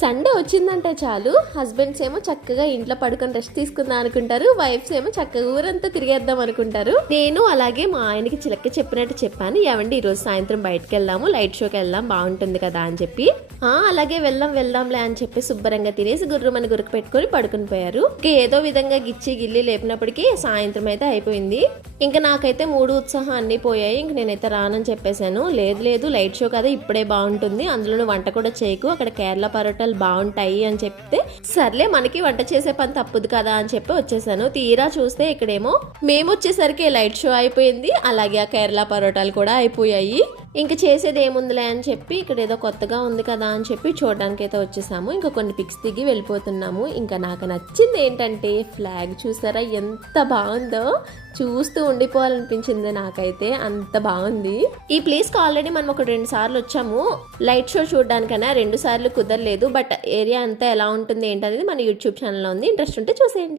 Sunday వచ్చిందంటే చాలు. Husbands ఏమో చక్కగా ఇంట్లో పడుకొని రెస్ట్ తీసుకుందాం అనుకుంటారు. వైఫ్స్ ఏమో చక్కగా ఊరంతా తిరిగేద్దాం అనుకుంటారు. నేను అలాగే మా ఆయనకి చిలక్క చెప్పినట్టు చెప్పాను. ఏమండి ఈరోజు సాయంత్రం బయటకు వెళ్దాము లైట్ షోకి వెళ్దాం బాగుంటుంది కదా అని చెప్పి. అలాగే వెళ్దాం వెళ్దాంలే అని చెప్పి శుభ్రంగా తినేసి గుర్రమని గురకు పెట్టుకొని పడుకుని పోయారు. ఏదో విధంగా గిచ్చి గిల్లి లేపినప్పటికీ సాయంత్రం అయితే అయిపోయింది. ఇంకా నాకైతే మూడు ఉత్సాహం అన్నీ పోయాయి. ఇంక నేనైతే రానని చెప్పేశాను. లేదు లేదు లైట్ షో కదా ఇప్పుడే బాగుంటుంది. అందులోనూ వంట కూడా చేయకు. అక్కడ కేరళ పరోటాలు బాగుంటాయి అని చెప్తే సర్లే మనకి వంట చేసే పని తప్పదు కదా అని చెప్పి వచ్చేసాను. తీరా చూస్తే ఇక్కడేమో మేము వచ్చేసరికి లైట్ షో అయిపోయింది. అలాగే ఆ కేరళ పరోటాలు కూడా అయిపోయాయి. ఇంక చేసేది ఏముందిలే అని చెప్పి ఇక్కడ ఏదో కొత్తగా ఉంది కదా అని చెప్పి చూడడానికి అయితే వచ్చేసాము. ఇంకా కొన్ని పిక్స్ దిగి వెళ్ళిపోతున్నాము. ఇంకా నాకు నచ్చింది ఏంటంటే ఫ్లాగ్ చూసారా? ఎంత బాగుందో. చూస్తూ ఉండిపోవాలనిపించింది నాకైతే. అంత బాగుంది. ఈ ప్లేస్కి ఆల్రెడీ మనం ఒక రెండు సార్లు వచ్చాము. లైట్ షో చూడడానికైనా రెండు సార్లు కుదరలేదు. బట్ ఏరియా అంతా ఎలా ఉంటుంది ఏంటనేది మన యూట్యూబ్ ఛానల్లో ఉంది. ఇంట్రెస్ట్ ఉంటే చూసేయండి.